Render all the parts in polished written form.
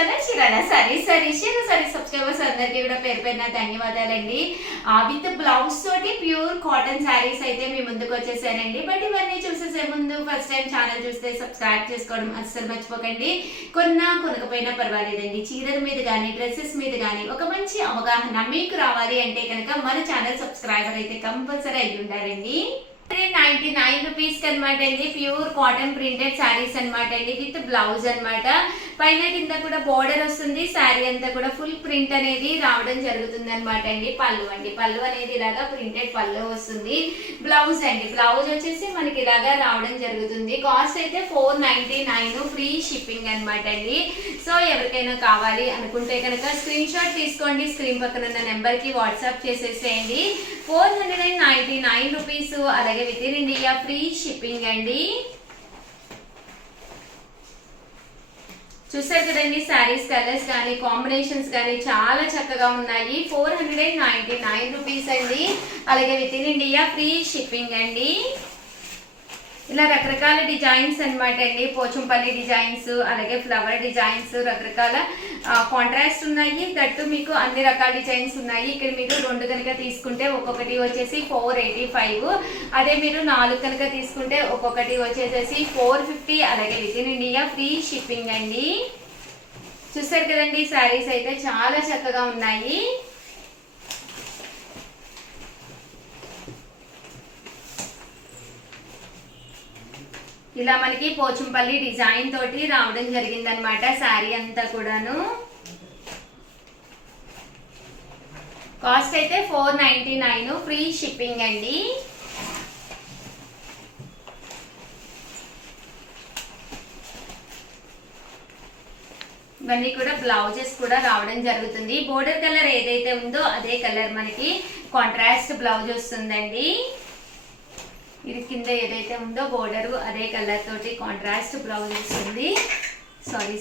Channel Chirala saris subscribers అందరికీ కూడా పేరు పేరున ధన్యవాదాలండి. విత్ బ్లౌజ్ తోటి ప్యూర్ కాటన్ సారీస్ అయితే మీ ముందుకు వచ్చేసానండి. బట్ ఇవన్నీ చూసేసే ముందు ఫస్ట్ టైం ఛానల్ చూస్తే సబ్స్క్రైబ్ చేసుకోవడం అస్సలు మర్చిపోకండి. కొనకపోయినా పర్వాలేదండి, చీరల మీద కానీ డ్రెస్సెస్ మీద కానీ ఒక మంచి అవగాహన మీకు రావాలి అంటే కనుక మన ఛానల్ సబ్స్క్రైబర్ అయితే కంపల్సరీ అయ్యి ఉండాలండి. 99 రూపీస్ అనమాట అండి. ప్యూర్ కాటన్ ప్రింటెడ్ శారీస్ అనమాట అండి, విత్ బ్లౌజ్ అనమాట. పైన కింద కూడా బోర్డర్ వస్తుంది. శారీ అంతా కూడా ఫుల్ ప్రింట్ అనేది రావడం జరుగుతుంది అనమాట అండి. పళ్ళు అనేది ఇలాగా ప్రింటెడ్ పళ్ళు వస్తుంది. బ్లౌజ్ వచ్చేసి మనకి ఇలాగా రావడం జరుగుతుంది. కాస్ట్ అయితే 499, ఫ్రీ షిప్పింగ్ అనమాట అండి. సో ఎవరికైనా కావాలి అనుకుంటే కనుక స్క్రీన్ షాట్ తీసుకోండి, స్క్రీన్ పక్కన ఉన్న నెంబర్ కి వాట్సాప్ చేసేసేయండి. 499 రూపీస్, అలాగే within India free shipping అండి. చూసారు కదండి, శారీస్ కలర్స్ కానీ కాంబినేషన్స్ కానీ చాలా చక్కగా ఉన్నాయి. 499 రూపీస్ అండి, అలాగే within India free shipping అండి. ఇలా రకరకాల డిజైన్స్ అనమాట అండి. పోచంపల్లి డిజైన్స్, అలాగే ఫ్లవర్ డిజైన్స్, రకరకాల కాంట్రాస్ట్ ఉన్నాయి. దట్టు మీకు అన్ని రకాల డిజైన్స్ ఉన్నాయి. ఇక్కడ మీరు 2 కనుక తీసుకుంటే ఒక్కొక్కటి వచ్చేసి 485, అదే మీరు 4 కనుక తీసుకుంటే ఒక్కొక్కటి వచ్చేసేసి 450, అలాగే within India free shipping అండి. చూసారు కదండి, శారీస్ అయితే చాలా చక్కగా ఉన్నాయి. ఇలా మనకి పోచంపల్లి డిజైన్ తోటి రావడం జరిగిందనమాట శారీ అంతా కూడాను. కాస్ట్ అయితే 499, ఫ్రీ షిప్పింగ్ అండి. ఇవన్నీ కూడా బ్లౌజెస్ కూడా రావడం జరుగుతుంది. బోర్డర్ కలర్ ఏదైతే ఉందో అదే కలర్ మనకి కాంట్రాస్ట్ బ్లౌజ్ వస్తుందండి. ఇది కింద ఏదైతే ఉందో బోర్డరు అదే కలర్ తోటి కాంట్రాస్ట్ బ్లౌజ్ వస్తుంది. సారీ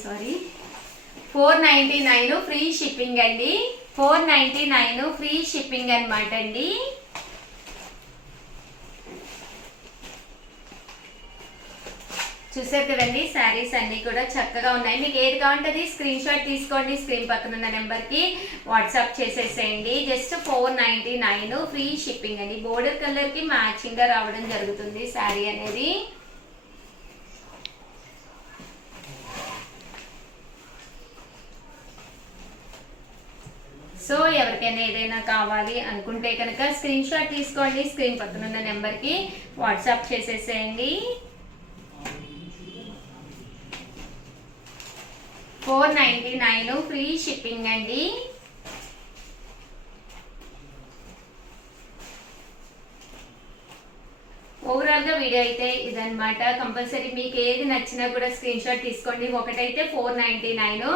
499, ఫ్రీ షిప్పింగ్ అండి. 499 ఫ్రీ షిప్పింగ్ అనమాట అండి. చూసారు కదండి, శారీస్ అన్ని కూడా చక్కగా ఉన్నాయి. మీకు ఏది కావాలంటే స్క్రీన్ షాట్ తీసుకోండి, స్క్రీన్ పక్కన ఉన్న నెంబర్ కి వాట్సాప్ చేసేసేయండి. జస్ట్ 499, ఫ్రీ షిప్పింగ్ అండి. బోర్డర్ కలర్ కి మ్యాచింగ్ గా రావడం జరుగుతుంది శారీ అనేది. సో ఎవరికైనా ఏదైనా కావాలి అనుకుంటే కనుక స్క్రీన్ షాట్ తీసుకోండి, స్క్రీన్ పక్కన ఉన్న నెంబర్ కి వాట్సాప్ చేసేసేయండి. 499, ఫ్రీ షిప్పింగ్ అండి. ఓవరాల్ గా వీడియో అయితే ఇదనమాట. కంపల్సరీ మీకు ఏది నచ్చినా కూడా స్క్రీన్ షాట్ తీసుకోండి. ఒకటైతే 499,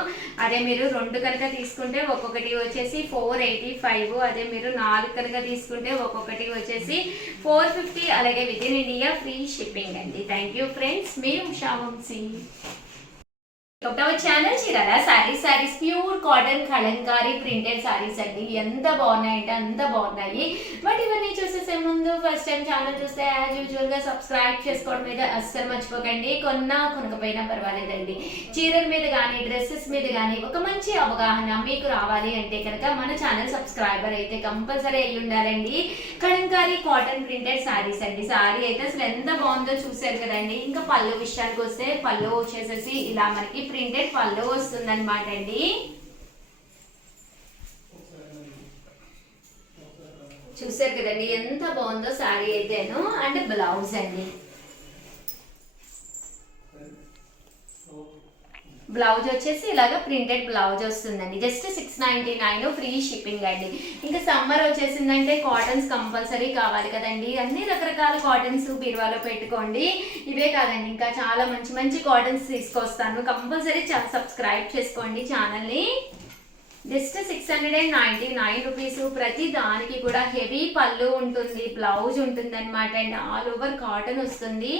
అదే మీరు 2 కనుక తీసుకుంటే ఒక్కొక్కటి వచ్చేసి 485, అదే మీరు 4 కనుక తీసుకుంటే ఒక్కొక్కటి వచ్చేసి 450, అలాగే within India free shipping అండి. థ్యాంక్ యూ ఫ్రెండ్స్, మీ Usha Vamsi. Channel Chirala sarees pure cotton Kalamkari printed sarees అండి. ఎంత బాగున్నాయి అంటే అంత బాగున్నాయి. బట్ ఇవన్నీ చూసేసే ముందు ఫస్ట్ టైం ఛానల్ చూస్తే యాజ్ యూజువల్ గా సబ్స్క్రైబ్ చేసుకోవడం మీద అస్సలు మర్చిపోకండి. కొనకపోయినా పర్వాలేదండి, చీరల మీద కానీ డ్రెస్సెస్ మీద కానీ ఒక మంచి అవగాహన మీకు రావాలి అంటే కనుక మన ఛానల్ సబ్స్క్రైబర్ అయితే కంపల్సరీ అయ్యి ఉండాలండి. కలంకారీ కాటన్ ప్రింటెడ్ సారీస్ అండి. సారీ అయితే అసలు ఎంత బాగుందో చూసారు కదండి. ఇంకా పళ్ళు విషయానికి వస్తే పళ్ళు వచ్చేసేసి ఇలా మనకి ప్రింటెడ్ పళ్ళు వస్తుందన్నమాట అండి. చూసారు కదండి ఎంత బాగుందో శారీ అయితేను. అండ్ బ్లౌజ్ అండి, బ్లౌజ్ వచ్చేసి ఇలాగా ప్రింటెడ్ బ్లౌజ్ వస్తుందండి. జస్ట్ 699, ఫ్రీ షిప్పింగ్ అండి. ఇంకా సమ్మర్ వచ్చేసిందంటే కాటన్స్ కంపల్సరీ కావాలి కదండి. అన్ని రకరకాల కాటన్స్ బీరువాలో పెట్టుకోండి. ఇవే కాదండి, ఇంకా చాలా మంచి మంచి కాటన్స్ తీసుకొస్తాను. కంపల్సరీ సబ్స్క్రైబ్ చేసుకోండి ఛానల్ని. Just 699 rupees. ప్రతి దానికి కూడా హెవీ పళ్ళు ఉంటుంది, బ్లౌజ్ ఉంటుంది అనమాట. అండ్ ఆల్ ఓవర్ కాటన్ వస్తుంది.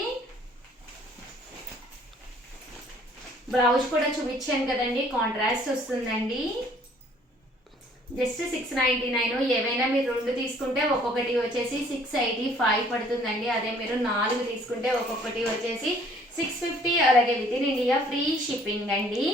బ్లౌజ్ కూడా చూపించాను కదండి, కాంట్రాస్ట్ వస్తుందండి. జస్ట్ 699. ఏవైనా మీరు 2 తీసుకుంటే ఒక్కొక్కటి వచ్చేసి 685 పడుతుందండి. అదే మీరు 4 తీసుకుంటే ఒక్కొక్కటి వచ్చేసి 650, అలాగే within India free shipping అండి.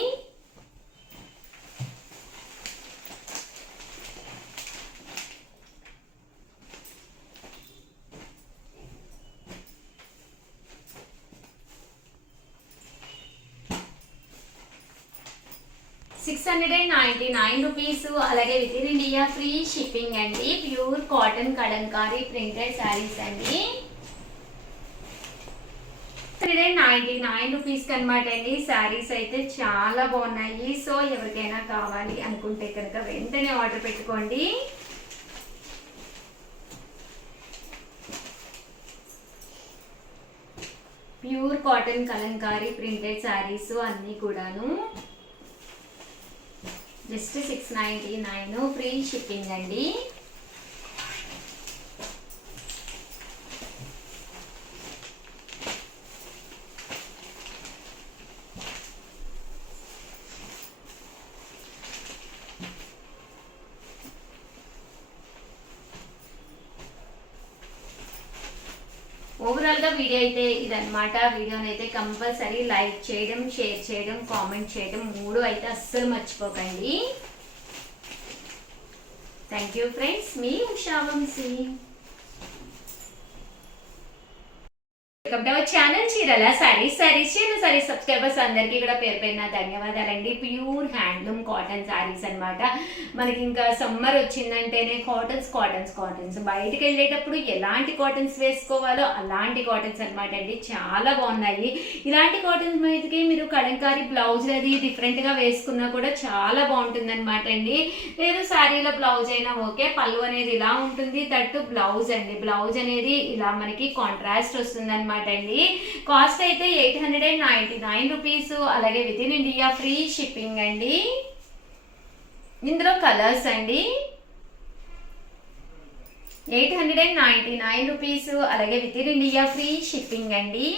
699 రూపీస్. అలాగే within India free shipping అండి. Pure cotton Kalamkari printed sarees అండి. 399 రూపీస్ అనమాట అండి. శారీస్ అయితే చాలా బాగున్నాయి. సో ఎవరికైనా కావాలి అనుకుంటే కనుక వెంటనే ఆర్డర్ పెట్టుకోండి. Pure cotton Kalamkari printed saris అన్నీ కూడాను జస్ట్ 699 ఫ్రీ షిప్పింగ్ అండి. ఓవరాల్ గా వీడియో అయితే ఇదన్నమాట. వీడియోని అయితే కంపల్సరీ లైక్ చేయడం, షేర్ చేయడం, కామెంట్ చేయడం 3 అయితే అస్సలు మర్చిపోకండి. థ్యాంక్ యూ ఫ్రెండ్స్, మీ Usha Vamsi. Welcome to our channel చీరల సారీస్. చీరల సారీస్ సబ్స్క్రైబర్స్ అందరికీ కూడా పేరు పేరున ధన్యవాదాలండి. ప్యూర్ హ్యాండ్లూమ్ కాటన్ సారీస్ అనమాట. మనకి ఇంకా సమ్మర్ వచ్చిందంటేనే కాటన్స్ బయటికి వెళ్ళేటప్పుడు ఎలాంటి కాటన్స్ వేసుకోవాలో అలాంటి కాటన్స్ అనమాట అండి. చాలా బాగున్నాయి. ఇలాంటి కాటన్స్ మీదకి మీరు కలంకారీ బ్లౌజ్ అది డిఫరెంట్ గా వేసుకున్నా కూడా చాలా బాగుంటుంది అనమాట అండి. లేదు శారీలో బ్లౌజ్ అయినా ఓకే. పళ్ళు అనేది ఇలా ఉంటుంది. తట్టు బ్లౌజ్ అండి. బ్లౌజ్ అనేది ఇలా మనకి కాంట్రాస్ట్ వస్తుంది అనమాట అండి. కాస్ట్ అయితే 899 రూపీస్. అలాగే within India free shipping అండి. ఇందులో కలర్స్ అండి. 899 రూపీస్. అలాగే within India free shipping అండి.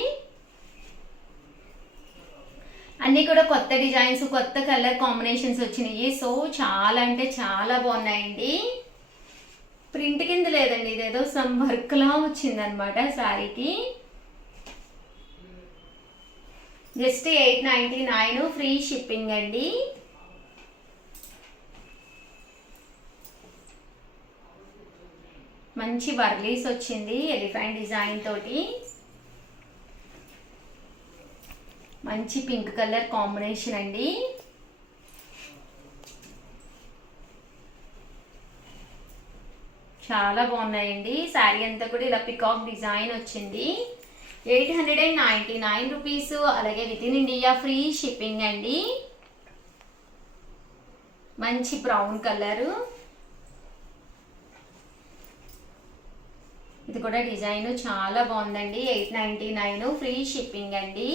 అన్నీ కూడా కొత్త డిజైన్స్, కొత్త కలర్ కాంబినేషన్స్ వచ్చినాయి. సో చాలా అంటే చాలా బాగున్నాయండి. ప్రింట్ కింద లేదండి, ఇదేదో సమ్ వర్క్ లా వచ్చిందనమాట శారీకి. జస్ట్ 899 ఫ్రీ షిప్పింగ్ అండి. మంచి వర్లీస్ వచ్చింది ఎలిఫెంట్ డిజైన్ తోటి. మంచి పింక్ కలర్ కాంబినేషన్ అండి. చాలా బాగున్నాయండి. శారీ అంతా కూడా ఇలా పికాక్ డిజైన్ వచ్చింది. 899 రూపీస్. అలాగే within India free shipping అండి. మంచి బ్రౌన్ కలరు. ఇది కూడా డిజైన్ చాలా బాగుందండి. 899 ఫ్రీ షిప్పింగ్ అండి.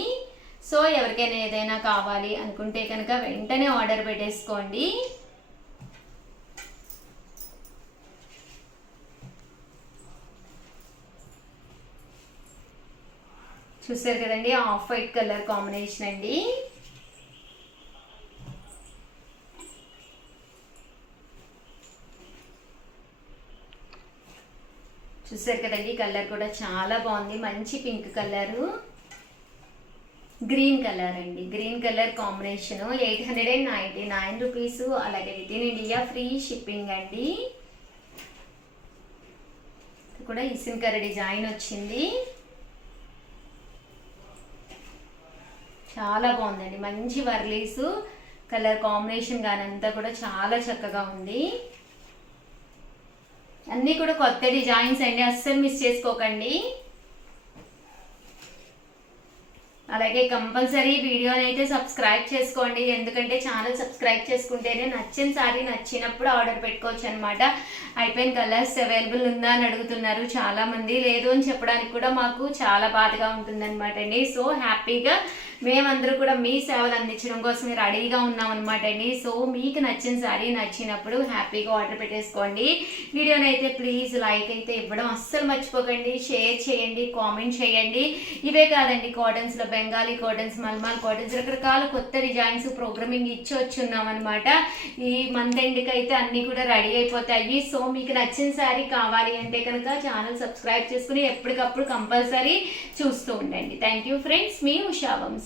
సో ఎవరికైనా ఏదైనా కావాలి అనుకుంటే కనుక వెంటనే ఆర్డర్ పెట్టేసుకోండి. చూసారు కదండి, ఆఫ్ వైట్ కలర్ కాంబినేషన్ అండి. చూసారు కదండి, కలర్ కూడా చాలా బాగుంది. మంచి పింక్ కలరు, గ్రీన్ కలర్ అండి. Green colour combination. 899 రూపీస్. అలాగే within India free shipping అండి. కూడా ఇసిన్కర డిజైన్ వచ్చింది. చాలా బాగుందండి. మంచి వర్లీస్ కలర్ కాంబినేషన్ గానంతా కూడా చాలా చక్కగా ఉంది. అన్నీ కూడా కొత్త డిజైన్స్ అండి, అస్సలు మిస్ చేసుకోకండి. అలాగే కంపల్సరీ వీడియోని అయితే సబ్స్క్రైబ్ చేసుకోండి. ఎందుకంటే ఛానల్ సబ్స్క్రైబ్ చేసుకుంటేనే నచ్చిన సారీ నచ్చినప్పుడు ఆర్డర్ పెట్టుకోవచ్చు అనమాట. అయిపోయిన కలర్స్ అవైలబుల్ ఉందా అని అడుగుతున్నారు చాలా మంది. లేదు అని చెప్పడానికి కూడా మాకు చాలా బాధగా ఉంటుందన్నమాట అండి. సో హ్యాపీగా మేమందరూ కూడా మీ సేవలు అందించడం కోసం రెడీగా ఉన్నాం అనమాట అండి. సో మీకు నచ్చిన సారీ నచ్చినప్పుడు హ్యాపీగా ఆర్డర్ పెట్టేసుకోండి. వీడియోని అయితే ప్లీజ్ లైక్ అయితే ఇవ్వడం అస్సలు మర్చిపోకండి. షేర్ చేయండి, కామెంట్ చేయండి. ఇవే కాదండి, కాటన్స్లో బెంగాలీ కాటన్స్, మల్మాల్ కాటన్స్, రకరకాల కొత్త డిజైన్స్ ప్రోగ్రామింగ్ ఇచ్చి వచ్చున్నాం అనమాట. ఈ మంత్ ఎండ్కి అయితే అన్నీ కూడా రెడీ అయిపోతాయి. సో మీకు నచ్చిన శారీ కావాలి అంటే కనుక ఛానల్ సబ్స్క్రైబ్ చేసుకుని ఎప్పటికప్పుడు కంపల్సరీ చూస్తూ ఉండండి. థ్యాంక్ యూ ఫ్రెండ్స్, మీ ఉషా వంశీ.